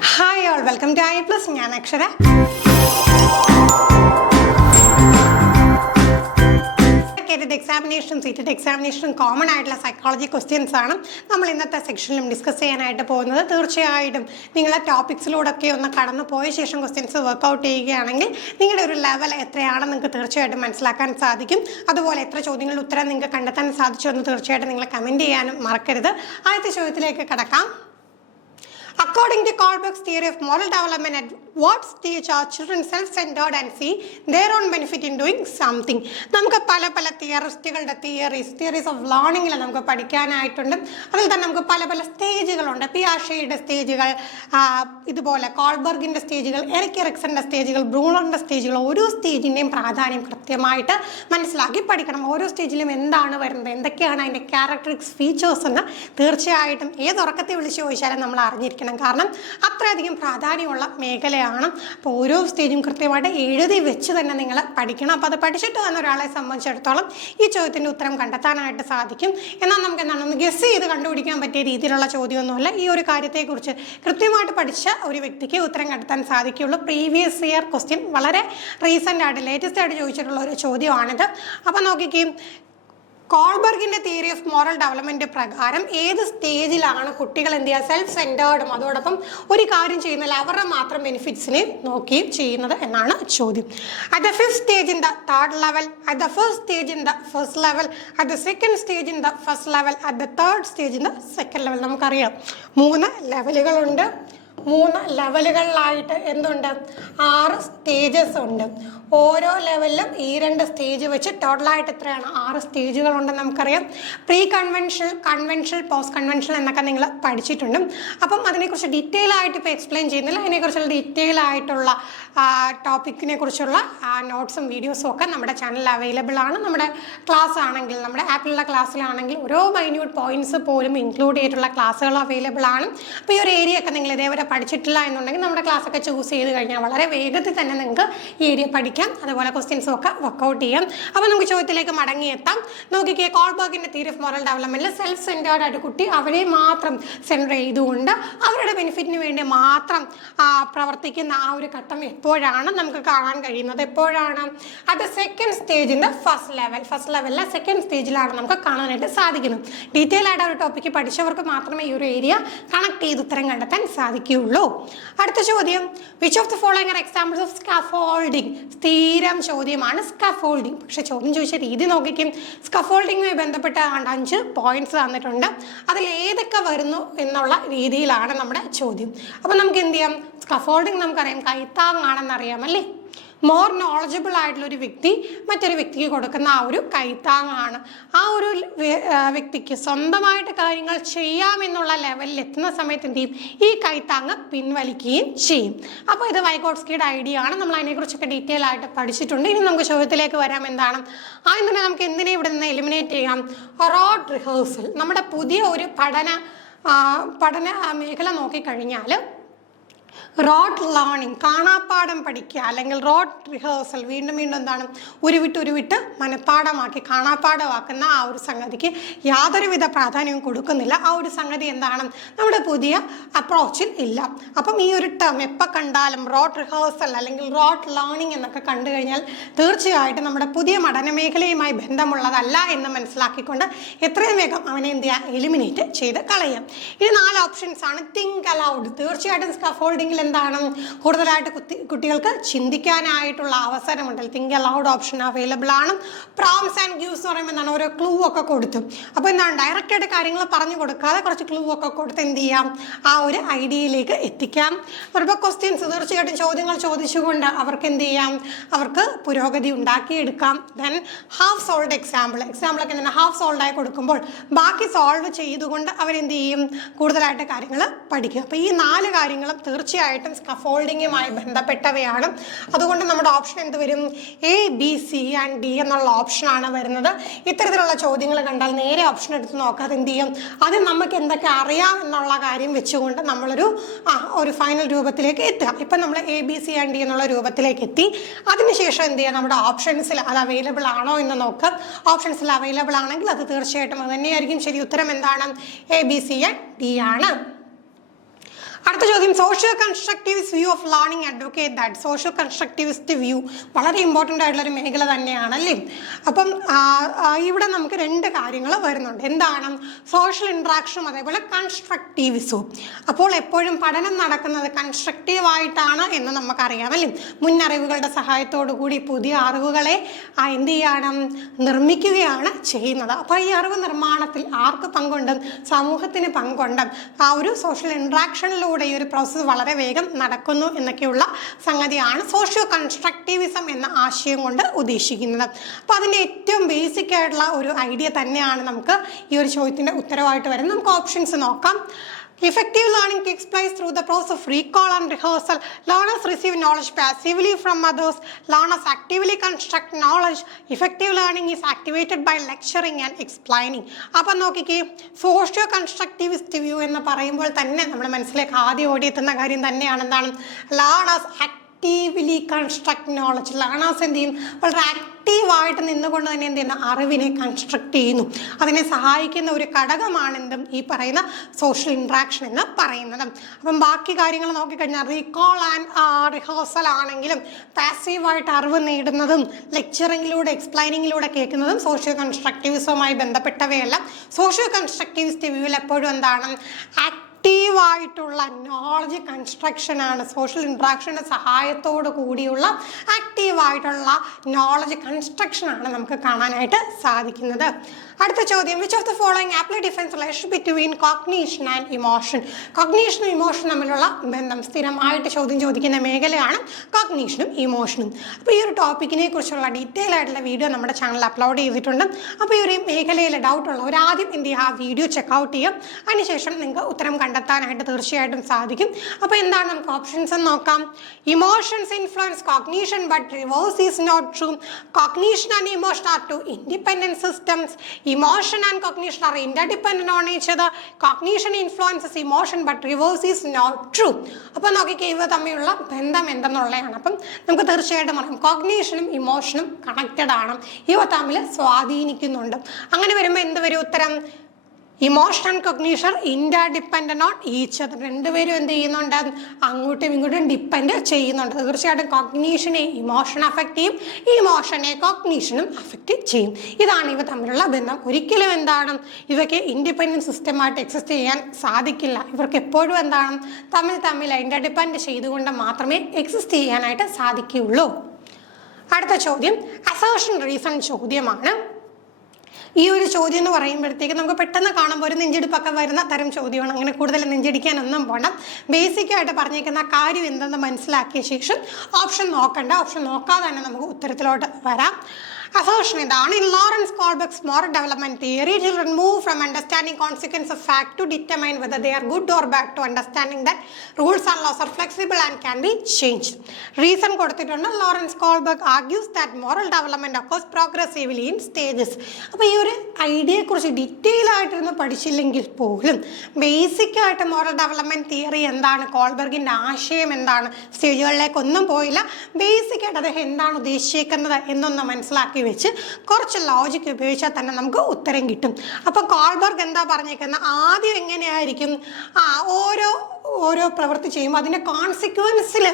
Hi all, welcome to I Plus. ഞാൻ അക്ഷര. Examination seated examination common ആയിട്ടുള്ള psychology questions ആണ് നമ്മൾ ഇന്നത്തെ സെക്ഷനിലും ഡിസ്കസ് ചെയ്യാനായിട്ട് പോകുന്നത്. തീർച്ചയായിട്ടും നിങ്ങളെ ടോപ്പിക്സിലൂടെയൊക്കെ ഒന്ന് കടന്നു പോയ ശേഷം ക്വസ്റ്റ്യൻസ് വർക്കൗട്ട് ചെയ്യുകയാണെങ്കിൽ നിങ്ങളുടെ ഒരു ലെവൽ എത്രയാണെന്ന് നിങ്ങൾക്ക് തീർച്ചയായിട്ടും മനസ്സിലാക്കാൻ സാധിക്കും. അതുപോലെ എത്ര ചോദ്യങ്ങളുടെ ഉത്തരം നിങ്ങൾക്ക് കണ്ടെത്താൻ സാധിച്ചു എന്ന് തീർച്ചയായിട്ടും നിങ്ങൾ കമൻറ്റ് ചെയ്യാനും മറക്കരുത്. ആദ്യത്തെ ചോദ്യത്തിലേക്ക് കടക്കാം. According to Kohlberg's theory of moral development, at what stage are children self-centered and see their own benefit in doing something? നമുക്ക് പല തിയറിസ്റ്റുകളുടെ തിയറീസ് ഓഫ് ലേണിംഗിൽ നമുക്ക് പഠിക്കാനായിട്ടുണ്ട്. അതിൽ തന്നെ നമുക്ക് പല സ്റ്റേജുകളുണ്ട്. പിയാഷെയുടെ സ്റ്റേജുകൾ, ഇതുപോലെ കോൾബർഗിൻ്റെ സ്റ്റേജുകൾ, എറിക്സന്റെ സ്റ്റേജുകൾ, ബ്രൂണറിൻ്റെ സ്റ്റേജുകൾ. ഓരോ സ്റ്റേജിൻ്റെയും പ്രാധാന്യം കൃത്യമായിട്ട് മനസ്സിലാക്കി പഠിക്കണം. ഓരോ സ്റ്റേജിലും എന്താണ് വരുന്നത്, എന്തൊക്കെയാണ് അതിൻ്റെ ക്യാരക്ടറിസ്റ്റിക്സ് ഫീച്ചേഴ്സ് എന്ന് തീർച്ചയായിട്ടും ഏതുറക്കത്തെ വിളിച്ച് ചോദിച്ചാലും നമ്മൾ അറിഞ്ഞിരിക്കണം. കാരണം അത്രയധികം പ്രാധാന്യമുള്ള മേഖലയാണ്. അപ്പോൾ ഓരോ സ്റ്റേജും കൃത്യമായിട്ട് എഴുതി വെച്ച് തന്നെ നിങ്ങൾ പഠിക്കണം. അപ്പോൾ അത് പഠിച്ചിട്ട് വന്ന ഒരാളെ സംബന്ധിച്ചിടത്തോളം ഈ ചോദ്യത്തിൻ്റെ ഉത്തരം കണ്ടെത്താനായിട്ട് സാധിക്കും. എന്നാൽ നമുക്ക് എന്താണ് ഒന്ന് ഗസ് ചെയ്ത് കണ്ടുപിടിക്കാൻ പറ്റിയ രീതിയിലുള്ള ചോദ്യമൊന്നുമല്ല. ഈ ഒരു കാര്യത്തെക്കുറിച്ച് കൃത്യമായിട്ട് പഠിച്ച ഒരു വ്യക്തിക്ക് ഉത്തരം കണ്ടെത്താൻ സാധിക്കുകയുള്ളൂ. പ്രീവിയസ് ഇയർ ക്വസ്റ്റ്യൻ വളരെ റീസെൻ്റ് ആയിട്ട് ലേറ്റസ്റ്റ് ആയിട്ട് ചോദിച്ചിട്ടുള്ള ഒരു ചോദ്യമാണിത്. അപ്പോൾ നോക്കിക്കുകയും കോൾബർഗിൻ്റെ തിയറി ഓഫ് മോറൽ ഡെവലപ്മെൻറ്റ് പ്രകാരം ഏത് സ്റ്റേജിലാണ് കുട്ടികൾ എന്ത് ചെയ്യുക സെൽഫ് സെൻറ്റേർഡും അതോടൊപ്പം ഒരു കാര്യം ചെയ്യുന്നതിൽ അവരുടെ മാത്രം ബെനിഫിറ്റ്സിനെ നോക്കുകയും ചെയ്യുന്നത് എന്നാണ് ചോദ്യം. At the fifth stage in the third level, at the first stage in the first level, at the second stage in the first level, at the third stage in the second level. നമുക്കറിയാം 3 ലെവലുകളുണ്ട്. 3 ലെവലുകളിലായിട്ട് എന്തുണ്ട്, 6 stages ഉണ്ട്. ഓരോ ലെവലിലും ഈ 2 stage വെച്ച് ടോട്ടലായിട്ട് എത്രയാണ്, 6 സ്റ്റേജുകളുണ്ടെന്ന് നമുക്കറിയാം. Pre conventional, conventional, post conventional എന്നൊക്കെ നിങ്ങൾ പഠിച്ചിട്ടുണ്ട്. അപ്പം അതിനെക്കുറിച്ച് ഡീറ്റെയിൽ ആയിട്ട് ഇപ്പോൾ എക്സ്പ്ലെയിൻ ചെയ്യുന്നില്ല. അതിനെക്കുറിച്ചുള്ള ഡീറ്റെയിൽ ആയിട്ടുള്ള ടോപ്പിക്കിനെ കുറിച്ചുള്ള നോട്ട്സും വീഡിയോസും ഒക്കെ നമ്മുടെ ചാനലിൽ അവൈലബിൾ ആണ്. നമ്മുടെ ക്ലാസ് ആണെങ്കിൽ, നമ്മുടെ ആപ്പിലുള്ള ക്ലാസ്സിലാണെങ്കിൽ ഓരോ മൈന്യൂട്ട് പോയിന്റ്സ് പോലും ഇൻക്ലൂഡ് ചെയ്തിട്ടുള്ള ക്ലാസ്സുകൾ അവൈലബിൾ ആണ്. അപ്പോൾ ഈ ഒരു ഏരിയ ഒക്കെ നിങ്ങൾ ഇതേവരെ പഠിച്ചിട്ടില്ല എന്നുണ്ടെങ്കിൽ നമ്മുടെ ക്ലാസ്സൊക്കെ ചൂസ് ചെയ്ത് കഴിഞ്ഞാൽ വളരെ വേഗത്തിൽ തന്നെ നിങ്ങൾക്ക് ഈ ഏരിയ പഠിക്കാം. അതുപോലെ ക്വസ്റ്റ്യൻസും ഒക്കെ വർക്കൗട്ട് ചെയ്യാം. അപ്പോൾ നമുക്ക് ചോദ്യത്തിലേക്ക് മടങ്ങിയെത്താം. നോക്കിക്കേ, കോൾബർഗിൻ്റെ തിയറി ഓഫ് മോറൽ ഡെവലപ്മെൻറ്റിൽ സെൽഫ് സെൻറ്റേർഡ് ആയിട്ട് കുട്ടി അവരെ മാത്രം സെൻറ്റർ ചെയ്തുകൊണ്ട് അവരുടെ ബെനിഫിറ്റിന് വേണ്ടി മാത്രം പ്രവർത്തിക്കുന്ന ആ ഒരു ഘട്ടം എപ്പോഴാണ് നമുക്ക് കാണാൻ കഴിയുന്നത്? എപ്പോഴാണ്? അത് സെക്കൻഡ് സ്റ്റേജിൻ്റെ ഫസ്റ്റ് ലെവലിലെ സെക്കൻഡ് സ്റ്റേജിലാണ് നമുക്ക് കാണാനായിട്ട് സാധിക്കുന്നത്. ഡീറ്റെയിൽ ആയിട്ട് ഒരു ടോപ്പിക്ക് പഠിച്ചവർക്ക് മാത്രമേ ഈ ഒരു ഏരിയ കണക്ട് ചെയ്ത് ഉത്തരം കണ്ടെത്താൻ സാധിക്കുകയുള്ളൂ. അടുത്ത ചോദ്യം, which of the following are examples of scaffolding? സ്ഥിരം ചോദ്യമാണ് സ്കാഫോൾഡിങ്. പക്ഷെ ചോദ്യം ചോദിച്ച രീതി നോക്കിക്കും. സ്കാഫോൾഡിങ്ങുമായി ബന്ധപ്പെട്ട 5 പോയിന്റ്സ് തന്നിട്ടുണ്ട്. അതിൽ ഏതൊക്കെ വരുന്നു എന്നുള്ള രീതിയിലാണ് നമ്മുടെ ചോദ്യം. അപ്പം നമുക്ക് എന്ത് ചെയ്യാം, സ്കാഫോൾഡിങ് നമുക്കറിയാം കൈത്താങ്ങാണെന്നറിയാം അല്ലേ. മോർ നോളജബിൾ ആയിട്ടുള്ള ഒരു വ്യക്തി മറ്റൊരു വ്യക്തിക്ക് കൊടുക്കുന്ന ആ ഒരു കൈത്താങ്ങാണ്. ആ ഒരു വ്യക്തിക്ക് സ്വന്തമായിട്ട് കാര്യങ്ങൾ ചെയ്യാമെന്നുള്ള ലെവലിൽ എത്തുന്ന സമയത്ത് എന്ത് ചെയ്യും, ഈ കൈത്താങ്ങ് പിൻവലിക്കുകയും ചെയ്യും. അപ്പോൾ ഇത് വൈഗോട്സ്കിയുടെ ഐഡിയ ആണ്. നമ്മൾ അതിനെക്കുറിച്ചൊക്കെ ഡീറ്റെയിൽ ആയിട്ട് പഠിച്ചിട്ടുണ്ട്. ഇനി നമുക്ക് ചോദ്യത്തിലേക്ക് വരാം. എന്താണ് ആദ്യം തന്നെ നമുക്ക് എന്തിനെ ഇവിടെ നിന്ന് എലിമിനേറ്റ് ചെയ്യാം? Road rehearsal. നമ്മുടെ പുതിയ ഒരു പഠന മേഖല നോക്കിക്കഴിഞ്ഞാൽ റോഡ് ലേണിംഗ്, കാണാപ്പാഠം പഠിക്കുക, അല്ലെങ്കിൽ റോഡ് റിഹേഴ്സൽ, വീണ്ടും എന്താണ് ഉരുവിട്ട് മനഃപ്പാഠമാക്കി കാണാപ്പാഠമാക്കുന്ന ആ ഒരു സംഗതിക്ക് യാതൊരുവിധ പ്രാധാന്യവും കൊടുക്കുന്നില്ല. ആ ഒരു സംഗതി എന്താണ് നമ്മുടെ പുതിയ അപ്രോച്ചിൽ ഇല്ല. അപ്പം ഈ ഒരു ടേം എപ്പോൾ കണ്ടാലും റോഡ് റിഹേഴ്സൽ അല്ലെങ്കിൽ റോഡ് ലേണിംഗ് എന്നൊക്കെ കണ്ടു കഴിഞ്ഞാൽ തീർച്ചയായിട്ടും നമ്മുടെ പുതിയ പഠനമേഖലയുമായി ബന്ധമുള്ളതല്ല എന്ന് മനസ്സിലാക്കിക്കൊണ്ട് എത്രയും വേഗം അവനെ എന്ത് ചെയ്യുക, എലിമിനേറ്റ് ചെയ്ത് കളയാം. ഇത് 4 ഓപ്ഷൻസ് ആണ്. Think aloud. തീർച്ചയായിട്ടും സ്കാഫോൾഡിങ്ങിൽ എന്താണ് കൂടുതലായിട്ട് കുട്ടികൾക്ക് ചിന്തിക്കാനായിട്ടുള്ള അവസരമുണ്ട്. തിങ്ക് അലൗഡ് ഓപ്ഷൻ അവൈലബിൾ ആണ്. പ്രോംസ് ആൻഡ് ഗീവ്സ് എന്ന് പറയുമ്പോൾ എന്താണ് ഓരോ ക്ലൂ ഒക്കെ കൊടുത്തു. അപ്പോൾ എന്താണ് ഡയറക്റ്റായിട്ട് കാര്യങ്ങൾ പറഞ്ഞു കൊടുക്കാതെ കുറച്ച് ക്ലൂ ഒക്കെ കൊടുത്ത് എന്ത് ചെയ്യാം, ആ ഒരു ഐഡിയയിലേക്ക് എത്തിക്കാം. ചിലപ്പോൾ ക്വസ്റ്റ്യൻസ് തീർച്ചയായിട്ടും ചോദ്യങ്ങൾ ചോദിച്ചുകൊണ്ട് അവർക്ക് എന്ത് ചെയ്യാം, അവർക്ക് പുരോഗതി ഉണ്ടാക്കിയെടുക്കാം. ദെൻ ഹാഫ് സോൾഡ് എക്സാമ്പിളൊക്കെ എന്താണ് ഹാഫ് സോൾഡായി കൊടുക്കുമ്പോൾ ബാക്കി സോൾവ് ചെയ്തുകൊണ്ട് അവരെന്ത് ചെയ്യും, കൂടുതലായിട്ട് കാര്യങ്ങൾ പഠിക്കും. അപ്പോൾ ഈ 4 കാര്യങ്ങളും തീർച്ചയായിട്ടും സ്കാഫോൾഡിങ്ങുമായി ബന്ധപ്പെട്ടവയാണ്. അതുകൊണ്ട് നമ്മുടെ ഓപ്ഷൻ എന്ത് വരും, A, B, C and D എന്നുള്ള ഓപ്ഷനാണ് വരുന്നത്. ഇത്തരത്തിലുള്ള ചോദ്യങ്ങൾ കണ്ടാൽ നേരെ ഓപ്ഷൻ എടുത്ത് നോക്കാതെ എന്ത് ചെയ്യും, അത് നമുക്ക് എന്തൊക്കെ അറിയാം എന്നുള്ള കാര്യം വെച്ചുകൊണ്ട് നമ്മളൊരു ഫൈനൽ രൂപത്തിലേക്ക് എത്തുക. ഇപ്പം നമ്മൾ A, B, C and D എന്നുള്ള രൂപത്തിലേക്ക് എത്തി. അതിനുശേഷം എന്ത് ചെയ്യുക, നമ്മുടെ ഓപ്ഷൻസിൽ അത് അവൈലബിൾ ആണോ എന്ന് നോക്കുക. ഓപ്ഷൻസിൽ അവൈലബിൾ ആണെങ്കിൽ അത് തീർച്ചയായിട്ടും അത് തന്നെയായിരിക്കും ശരി. ഉത്തരം എന്താണ്, A, B, C and D ആണ്. അടുത്ത ചോദ്യം, social constructivist view of learning advocate that. Social constructivist view വളരെ ഇമ്പോർട്ടൻ്റ് ആയിട്ടുള്ളൊരു മേഖല തന്നെയാണ് അല്ലേ. അപ്പം ഇവിടെ നമുക്ക് രണ്ട് കാര്യങ്ങൾ വരുന്നുണ്ട്. എന്താണ്? സോഷ്യൽ ഇൻട്രാക്ഷനും അതേപോലെ കൺസ്ട്രക്റ്റിവിസവും. അപ്പോൾ എപ്പോഴും പഠനം നടക്കുന്നത് കൺസ്ട്രക്റ്റീവായിട്ടാണ് എന്ന് നമുക്കറിയാം അല്ലേ. മുന്നറിവുകളുടെ സഹായത്തോടു കൂടി പുതിയ അറിവുകളെ എന്ത് ചെയ്യണം, നിർമ്മിക്കുകയാണ് ചെയ്യുന്നത്. അപ്പോൾ ഈ അറിവ് നിർമ്മാണത്തിൽ ആർക്ക് പങ്കുണ്ട്? സമൂഹത്തിന് പങ്കുണ്ട്. ആ ഒരു സോഷ്യൽ ഇൻട്രാക്ഷനിലൂടെ ഈ ഒരു പ്രോസസ്സ് വളരെ വേഗം നടക്കുന്നു എന്നൊക്കെയുള്ള സംഗതിയാണ് സോഷ്യോ കൺസ്ട്രക്റ്റിവിസം എന്ന ആശയം കൊണ്ട് ഉദ്ദേശിക്കുന്നത്. അപ്പോൾ അതിൻ്റെ ഏറ്റവും ബേസിക് ആയിട്ടുള്ള ഒരു ഐഡിയ തന്നെയാണ് നമുക്ക് ഈ ഒരു ചോദ്യത്തിൻ്റെ ഉത്തരവായിട്ട് വരുന്നത്. നമുക്ക് ഓപ്ഷൻസ് നോക്കാം. Effective learning takes place through the process of recall and rehearsal. Learners receive knowledge passively from others. Learners actively construct knowledge. Effective learning is activated by lecturing and explaining. അപ്പം നോക്കിക്കേ, സോഷ്യോ കൺസ്ട്രക്റ്റിവിസ്റ്റ് വ്യൂ എന്ന് പറയുമ്പോൾ തന്നെ നമ്മുടെ മനസ്സിലേക്ക് ആദ്യം ഓടിയെത്തുന്ന കാര്യം തന്നെയാണ് എന്താണ്? Learners actively construct knowledge. Learners എന്ത് ചെയ്യും? വളരെ ആക്റ്റീവായിട്ട് നിന്നുകൊണ്ട് തന്നെ എന്ത് ചെയ്യുന്ന അറിവിനെ കൺസ്ട്രക്ട് ചെയ്യുന്നു. അതിനെ സഹായിക്കുന്ന ഒരു ഘടകമാണെന്തും ഈ പറയുന്ന സോഷ്യൽ ഇൻട്രാക്ഷൻ എന്ന് പറയുന്നത്. അപ്പം ബാക്കി കാര്യങ്ങൾ നോക്കിക്കഴിഞ്ഞാൽ റീകോൾ ആൻഡ് റിഹേഴ്സൽ ആണെങ്കിലും പാസീവായിട്ട് അറിവ് നേടുന്നതും ലെക്ചറിങ്ങിലൂടെ എക്സ്പ്ലൈനിങ്ങിലൂടെ കേൾക്കുന്നതും സോഷ്യോ കൺസ്ട്രക്റ്റിവിസവുമായി ബന്ധപ്പെട്ടവയല്ല. സോഷ്യോ കൺസ്ട്രക്റ്റിവിസ്റ്റ് വ്യൂവിൽ എപ്പോഴും എന്താണ്? ആക്റ്റീവായിട്ടുള്ള നോളജ് കൺസ്ട്രക്ഷനാണ്. സോഷ്യൽ ഇൻട്രാക്ഷൻ്റെ സഹായത്തോടു കൂടിയുള്ള ആക്റ്റീവായിട്ടുള്ള നോളജ് കൺസ്ട്രക്ഷനാണ് നമുക്ക് കാണാനായിട്ട് സാധിക്കുന്നത്. അടുത്ത ചോദ്യം, which of the following aptly defines relation between cognition and emotion. കോഗ്നീഷനും ഇമോഷനും തമ്മിലുള്ള ബന്ധം സ്ഥിരമായിട്ട് ചോദ്യം ചോദിക്കുന്ന മേഖലയാണ് കോഗ്നീഷനും ഇമോഷനും. അപ്പോൾ ഈ ഒരു ടോപ്പിക്കിനെ കുറിച്ചുള്ള ഡീറ്റെയിൽ ആയിട്ടുള്ള വീഡിയോ നമ്മുടെ ചാനലിൽ അപ്ലോഡ് ചെയ്തിട്ടുണ്ട്. അപ്പോൾ ഈ ഒരു മേഖലയിൽ ഡൗട്ടുള്ളവർ ആദ്യം എന്ത് ചെയ്യുക, ആ വീഡിയോ ചെക്കൗട്ട് ചെയ്യും. അതിനുശേഷം നിങ്ങൾക്ക് ഉത്തരം കണ്ടെത്താനായിട്ട് തീർച്ചയായിട്ടും സാധിക്കും. അപ്പോൾ എന്താണ് നമുക്ക് ഓപ്ഷൻസ് എന്ന് നോക്കാം. Emotions influence cognition but reverse is not true. Cognition and emotion are two independent systems. Emotion and cognition are interdependent on each other. Cognition influences emotion but reverse is not true. അപ്പോൾ നോക്കിക്കേ, ഇവ തമ്മിലുള്ള ബന്ധം എന്തെന്നുള്ളതാണ്. അപ്പം നമുക്ക് തീർച്ചയായിട്ടും പറയാം കോഗ്നീഷനും ഇമോഷനും connected ആണ്, ഇവ തമ്മിൽ സ്വാധീനിക്കുന്നുണ്ട്. അങ്ങനെ വരുമ്പോൾ എന്ത് വരും ഉത്തരം? Emotion and cognition interdependent on each other. രണ്ടുപേരും എന്ത് ചെയ്യുന്നുണ്ട്? അങ്ങോട്ടും ഇങ്ങോട്ടും ഡിപ്പെൻഡ് ചെയ്യുന്നുണ്ട്. തീർച്ചയായിട്ടും കോഗ്നീഷനെ ഇമോഷൻ അഫക്റ്റ് ചെയ്യും, ഇമോഷനെ കോഗ്നീഷനും അഫക്റ്റ് ചെയ്യും. ഇതാണ് ഇവ തമ്മിലുള്ള ബന്ധം. ഒരിക്കലും എന്താണ് ഇവയ്ക്ക് ഇൻഡിപെൻഡൻറ്റ് സിസ്റ്റമായിട്ട് എക്സിസ്റ്റ് ചെയ്യാൻ സാധിക്കില്ല. ഇവർക്ക് എപ്പോഴും എന്താണ് തമ്മിൽ ഇന്റർഡിപ്പെൻഡ് ചെയ്തുകൊണ്ട് മാത്രമേ എക്സിസ്റ്റ് ചെയ്യാനായിട്ട് സാധിക്കുകയുള്ളൂ. അടുത്ത ചോദ്യം അസേർഷൻ റീസൺ ചോദ്യമാണ്. ഈ ഒരു ചോദ്യം എന്ന് പറയുമ്പോഴത്തേക്ക് നമുക്ക് പെട്ടെന്ന് കാണുമ്പോൾ ഒരു നെഞ്ചെടുപ്പൊക്കെ വരുന്ന തരം ചോദ്യമാണ്. അങ്ങനെ കൂടുതൽ നെഞ്ചടിക്കാനൊന്നും പോകണ്ട. ബേസിക്കായിട്ട് പറഞ്ഞേക്കുന്ന കാര്യം എന്തെന്ന് മനസ്സിലാക്കിയ ശേഷം ഓപ്ഷൻ നോക്കണ്ട. ഓപ്ഷൻ നോക്കാതെ തന്നെ നമുക്ക് ഉത്തരത്തിലോട്ട് വരാം. Assertion ഇതാണ്. In Lawrence Kohlberg's moral development theory, children move from understanding consequence of fact to determine whether they are good or bad to understanding that rules and laws are flexible and can be changed. Reason കൊടുത്തിട്ടുണ്ട്. Lawrence Kohlberg argues that moral development occurs progressively in stages. അപ്പോൾ ഈ ഒരു ഐഡിയയെ കുറിച്ച് detail ആയിട്ടൊന്നും പഠിച്ചില്ലെങ്കിൽ പോലും basic ആയിട്ട് moral development theory എന്താണ്, കോൾബർഗിൻ്റെ ആശയം എന്താണ്, സ്റ്റേജുകളിലേക്കൊന്നും പോയില്ല. ബേസിക് ആയിട്ട് അദ്ദേഹം എന്താണ് ഉദ്ദേശിക്കുന്നത് എന്നൊന്ന് മനസ്സിലാക്കി വെച്ച് കുറച്ച് ലോജിക്ക് ഉപയോഗിച്ചാൽ തന്നെ നമുക്ക് ഉത്തരം കിട്ടും. അപ്പോൾ കോൾബർഗ് എന്താ പറഞ്ഞേക്കുന്നത്? ആദ്യം എങ്ങനെയായിരിക്കും ഓരോ പ്രവൃത്തി ചെയ്യുമ്പോൾ അതിൻ്റെ കോൺസിക്വൻസിൽ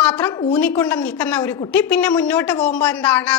മാത്രം ഊന്നിക്കൊണ്ട് നിൽക്കുന്ന ഒരു കുട്ടി പിന്നെ മുന്നോട്ട് പോകുമ്പോൾ എന്താണ്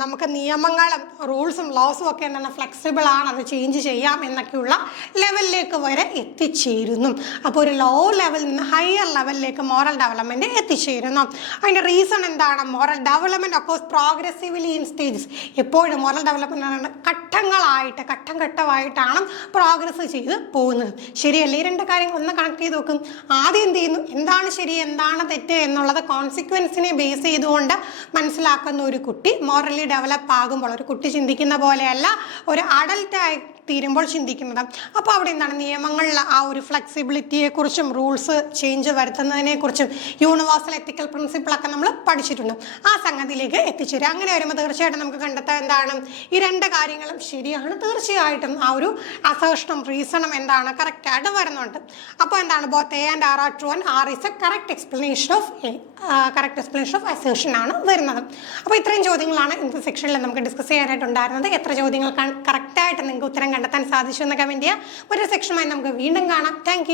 നമുക്ക് നിയമങ്ങളും റൂൾസും ലോസും ഒക്കെ എന്താണ് ഫ്ലെക്സിബിൾ ആണ്, അത് ചേഞ്ച് ചെയ്യാം എന്നൊക്കെയുള്ള ലെവലിലേക്ക് വരെ എത്തിച്ചേരുന്നു. അപ്പോൾ ഒരു ലോ ലെവലിൽ നിന്ന് ഹയർ ലെവലിലേക്ക് മോറൽ ഡെവലപ്മെൻറ്റ് എത്തിച്ചേരുന്നു. അതിൻ്റെ റീസൺ എന്താണ്? Moral development അക്കോസ് progressively in stages. എപ്പോഴും മോറൽ ഡെവലപ്മെൻറ്റ് ഘട്ടം ഘട്ടമായിട്ടാണ് പ്രോഗ്രസ് ചെയ്ത് പോകുന്നത്. ശരിയല്ലേ? ഈ രണ്ട് കാര്യങ്ങൾ ഒന്ന് കണക്ട് ചെയ്ത് നോക്കും. ആദ്യം എന്ത് ചെയ്യുന്നു, എന്താണ് ശരി എന്താണ് തെറ്റ് എന്നുള്ളത് കോൺസിക്വൻസിനെ ബേസ് ചെയ്തുകൊണ്ട് മനസ്സിലാക്കുന്ന ഒരു കുട്ടി മോറലി ഡെവലപ്പ് ആകുമ്പോൾ ഒരു കുട്ടി ചിന്തിക്കുന്ന പോലെയല്ല ഒരു അഡൽട്ടായി തീരുമ്പോൾ ചിന്തിക്കുന്നത്. അപ്പോൾ അവിടെ എന്താണ് നിയമങ്ങളിൽ ആ ഒരു ഫ്ലെക്സിബിലിറ്റിയെക്കുറിച്ചും റൂൾസ് ചേഞ്ച് വരുത്തുന്നതിനെക്കുറിച്ചും യൂണിവേഴ്സൽ എത്തിക്കൽ പ്രിൻസിപ്പിളൊക്കെ നമ്മൾ പഠിച്ചിട്ടുണ്ട്. ആ സംഗതിയിലേക്ക് എത്തിച്ചേരും. അങ്ങനെ വരുമ്പോൾ തീർച്ചയായിട്ടും നമുക്ക് കണ്ടെത്താൻ എന്താണ് ഈ രണ്ട് കാര്യങ്ങളും ശരിയാണ്. തീർച്ചയായിട്ടും ആ ഒരു അസേർഷനും റീസണും എന്താണ് കറക്റ്റായിട്ട് വരുന്നുണ്ട്. അപ്പോൾ എന്താണ് both A and R are true and R is a correct explanation of assertion ആണ് വരുന്നത്. അപ്പോൾ ഇത്രയും ചോദ്യങ്ങളാണ് ഇന്നത്തെ സെക്ഷനിൽ നമുക്ക് ഡിസ്കസ് ചെയ്യാനായിട്ടുണ്ടായിരുന്നത്. എത്ര ചോദ്യങ്ങൾ കറക്റ്റായിട്ട് നിങ്ങൾക്ക് ഉത്തരം കണ്ടെത്താൻ സാധിച്ചു എന്ന് കമൻറ്റ് ചെയ്യുക. ഒരു സെക്ഷനുമായി നമുക്ക് വീണ്ടും കാണാം. താങ്ക്